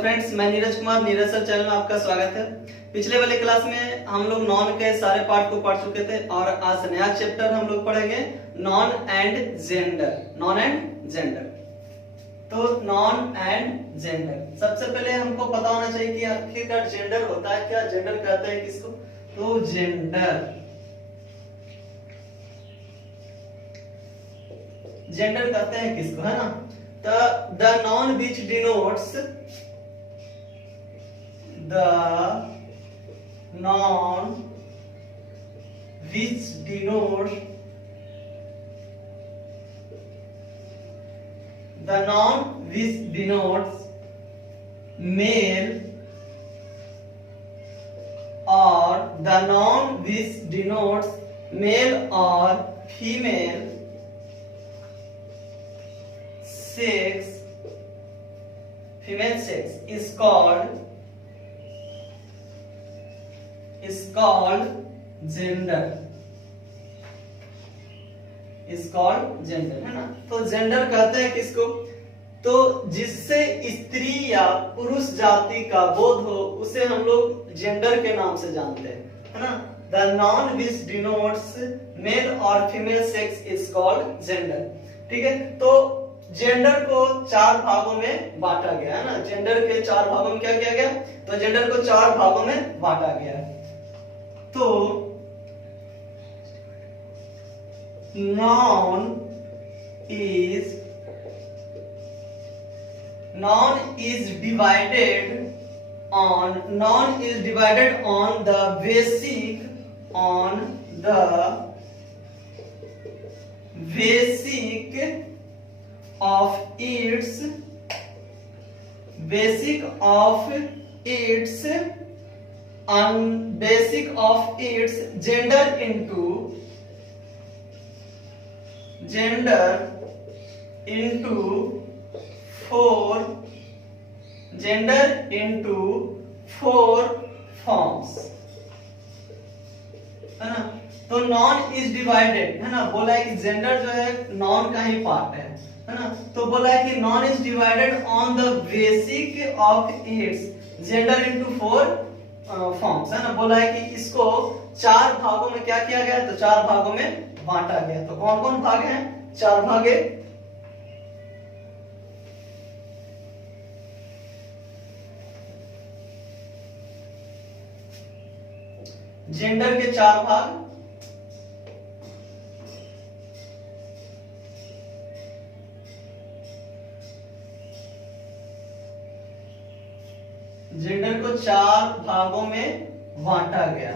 Friends, मैं Neeraj Kumar, Neeraj sir channel में आपका स्वागत है। पिछले वाले क्लास में हम लोग नॉन के सारे पार्ट को पढ़ चुके थे और आज नया चैप्टर हम लोग पढ़ेंगे non and gender. Non and gender, तो नॉन एंड जेंडर सबसे पहले हमको पता होना चाहिए कि आखिरकार जेंडर होता है क्या, जेंडर कहते हैं किसको। तो जेंडर कहते हैं किसको, है ना। The noun which denotes the noun which denotes the noun which denotes male or the noun which denotes male or female sex, female sex is called gender, है ना। तो जेंडर कहते हैं किसको, तो जिससे स्त्री या पुरुष जाति का बोध हो उसे हम लोग जेंडर के नाम से जानते हैं, है ना। The noun which denotes male or female sex is called gender। ठीक है, तो जेंडर को चार भागों में बांटा गया है ना। जेंडर के चार भागों में क्या किया गया, तो जेंडर को चार भागों में बांटा गया है। तो noun is divided on the basic of its gender into four forms, है ना। तो नॉन इज डिवाइडेड, है ना, बोला है कि जेंडर जो है नॉन का ही पार्ट है ना। तो बोला है कि non is divided on the basic of its gender into four forms, है ना। बोला है कि इसको चार भागों में क्या किया गया, तो चार भागों में बांटा गया। तो कौन कौन भाग हैं, चार भागे। जेंडर के चार भाग, जेंडर को चार भागों में बांटा गया।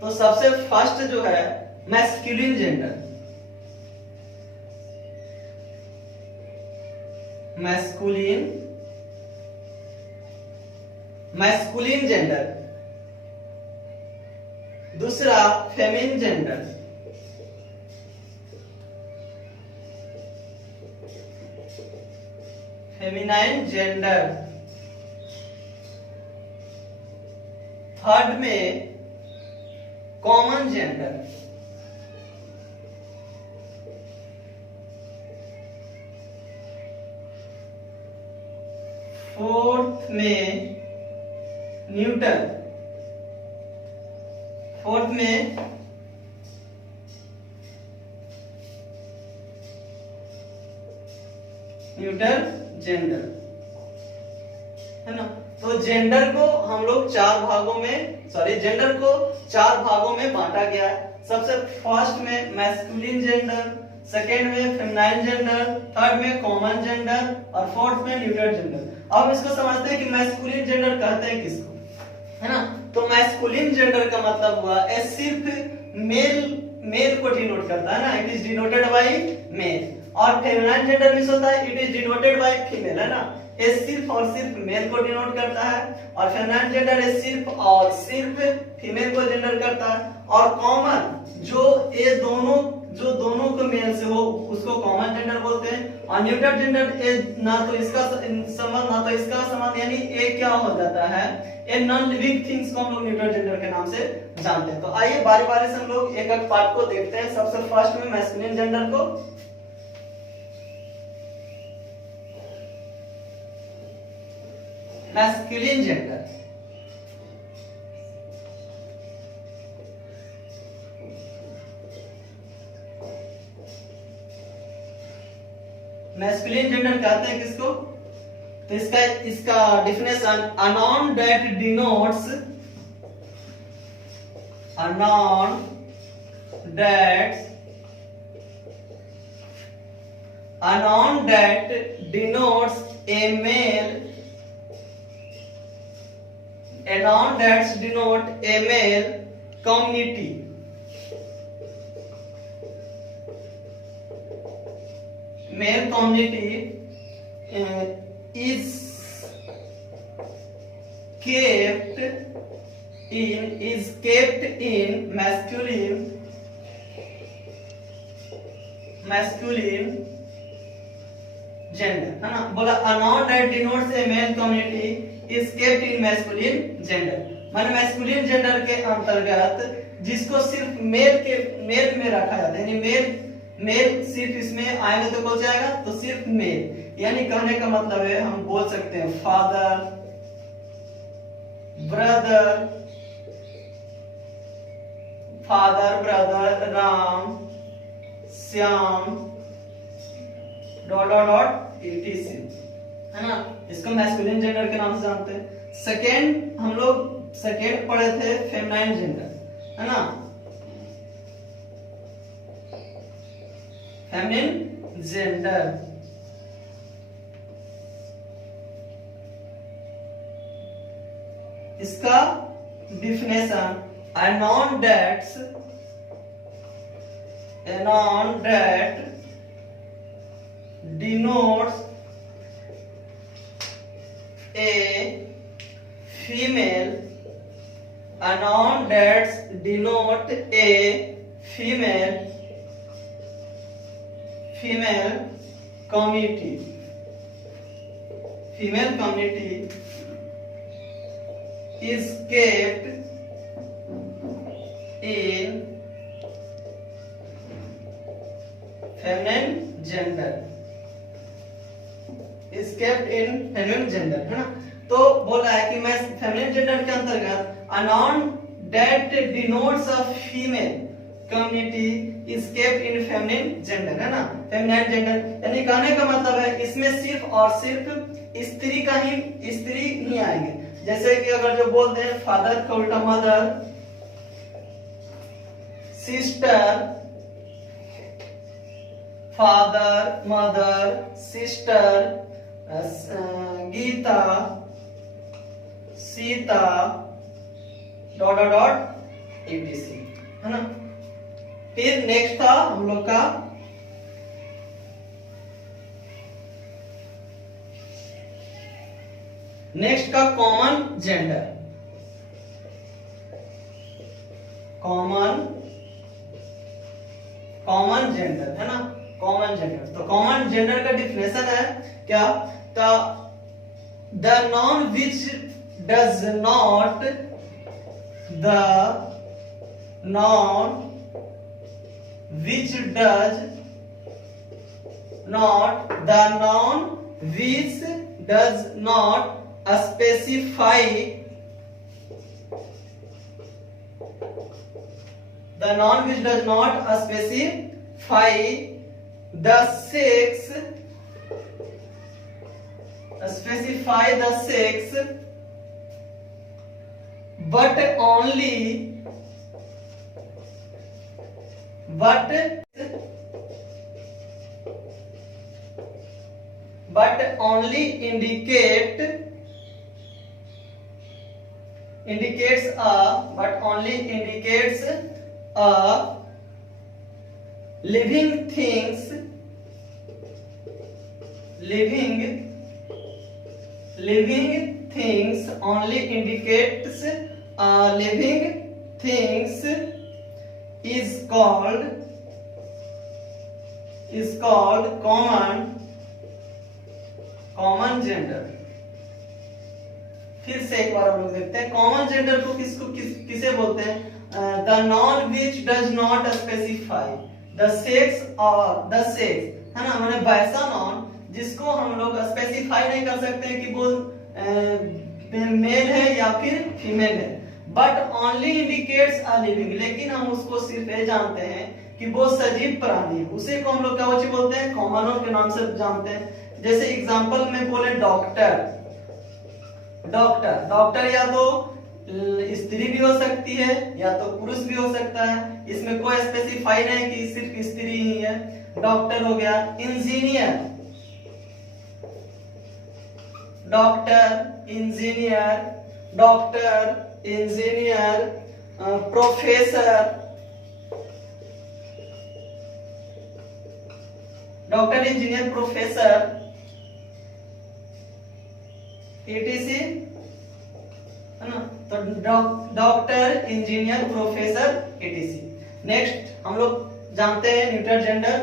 तो सबसे फर्स्ट जो है मैस्कुलिन जेंडर, मैस्कुलिन जेंडर। दूसरा feminine gender, feminine gender. Third में कॉमन जेंडर। फोर्थ में न्यूट्रल जेंडर, है ना। तो जेंडर को हम लोग जेंडर को चार भागों में बांटा गया है। सबसे फर्स्ट में मैस्कुलिन जेंडर, सेकेंड में फेमिनाइन जेंडर, थर्ड में कॉमन जेंडर और फोर्थ में न्यूट्रल जेंडर। अब इसको समझते हैं कि मैस्कुलिन जेंडर कहते हैं किसको, है ना। तो मैस्कुलिन जेंडर का मतलब हुआ सिर्फ मेल को डिनोट करता है ना, it is denoted by male. और फेमिनाइन जेंडर मींस होता है it is denoted by female, है ना। ये सिर्फ और सिर्फ मेल को डिनोट करता है और फेमिनाइन जेंडर है सिर्फ और सिर्फ फीमेल को जेंडर करता है। और कॉमन जो दोनों को मेल से हो उसको कॉमन जेंडर बोलते हैं। और न्यूट्रल जेंडर ना तो इसका संबंध ना तो इसका संबंध, यानी ये क्या हो जाता है, ये नॉन लिविंग थिंग्स को हम लोग न्यूट्रल जेंडर के नाम से जानते हैं। तो आइए बारी बारी से हम लोग एक एक पार्ट को देखते हैं। सबसे फर्स्ट में मैस्कुलिन जेंडर को, मैस्कुलिन जेंडर। मैस्कुलिन जेंडर कहते हैं किसको? तो इसका definition, a noun that denotes a noun that denotes a male, a noun that denote a male community, is kept in masculine gender, है ना। बोला a noun that denotes a male community is kept in masculine gender, माने masculine gender के अंतर्गत जिसको सिर्फ mail में रखा जाता है, यानी मेल सिर्फ इसमें आएगा तो कौन जाएगा? तो सिर्फ मेल। यानी कहने का मतलब है, हम बोल सकते हैं father, brother, Ram, Shyam, etc, है ना। इसको मैस्कुलिन जेंडर के नाम से जानते हैं। हम लोग सेकेंड पढ़े थे फेमिनाइन जेंडर, है ना। फेमिनिन जेंडर, इसका definition, a noun that denotes a female, a noun that denote a female community is kept in feminine gender, है ना। तो बोला है कि मैं फेमिनिन जेंडर के अंतर्गत a noun that denotes a female community is kept in feminine gender, है ना। फेमिनाइन जेंडर यानी कहने का मतलब है इसमें सिर्फ और सिर्फ स्त्री ही आएंगे। जैसे कि अगर जो बोलते हैं फादर का उल्टा mother, sister, father, mother, sister, Gita, Sita, etc, है ना। फिर नेक्स्ट था हम लोग का कॉमन जेंडर। कॉमन जेंडर, है ना। कॉमन जेंडर, तो कॉमन जेंडर का डिफिनेशन है क्या? The non which does not specify the noun which does not specify the sex, but only indicates a living things only indicates a living things is called common gender. फिर से एक बार हम लोग देखते हैं कॉमन जेंडर को किसे बोलते हैं? The non which does not specify the sex, है ना। मैंने वैसा नॉन जिसको हम लोग स्पेसिफाई नहीं कर सकते हैं कि वो मेल है या फिर फीमेल है, but only indicates a living, लेकिन हम उसको सिर्फ ये जानते हैं कि वो सजीव प्राणी है, उसी को हम लोग क्या बोलते हैं, कॉमन नाउन के नाम से जानते हैं। जैसे एग्जांपल में बोले डॉक्टर, डॉक्टर डॉक्टर या तो स्त्री भी हो सकती है या तो पुरुष भी हो सकता है, इसमें कोई स्पेसिफाई नहीं कि सिर्फ स्त्री ही है, डॉक्टर हो गया। Engineer, doctor engineer, doctor engineer, professor, doctor engineer professor, etc है ना। तो doctor engineer professor etc। Next हम लोग जानते हैं न्यूट्रल जेंडर।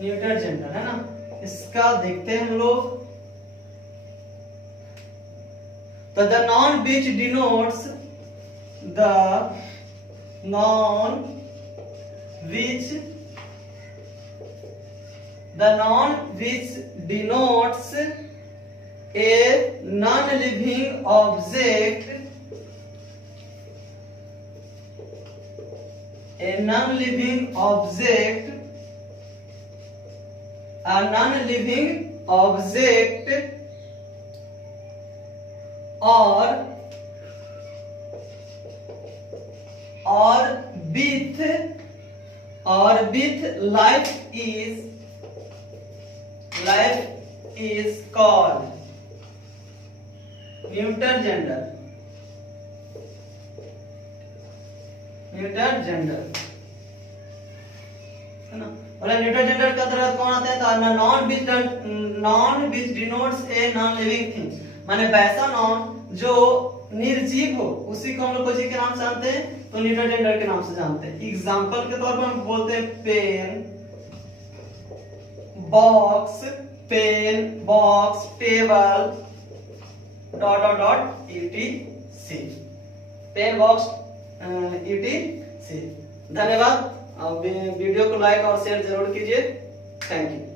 न्यूट्रल जेंडर है ना, इसका देखते हैं हम लोग। तो the noun which denotes the noun which denotes a non-living object, a non-living object or with life is called neutral gender. Neutral gender है ना। और न्यूट्रल जेंडर का तरह कौन आता है, तो non which denotes a non living thing, माने वैसा नॉन जो निर्जीव हो उसी को हम लोग किसी के नाम से जानते हैं, तो न्यूट्रल जेंडर के नाम से जानते हैं। एग्जांपल के तौर पर हम बोलते हैं pen, box, table, dot dot dot etc, pen, box, etc। धन्यवाद। वीडियो को लाइक और शेयर जरूर कीजिए। Thank you.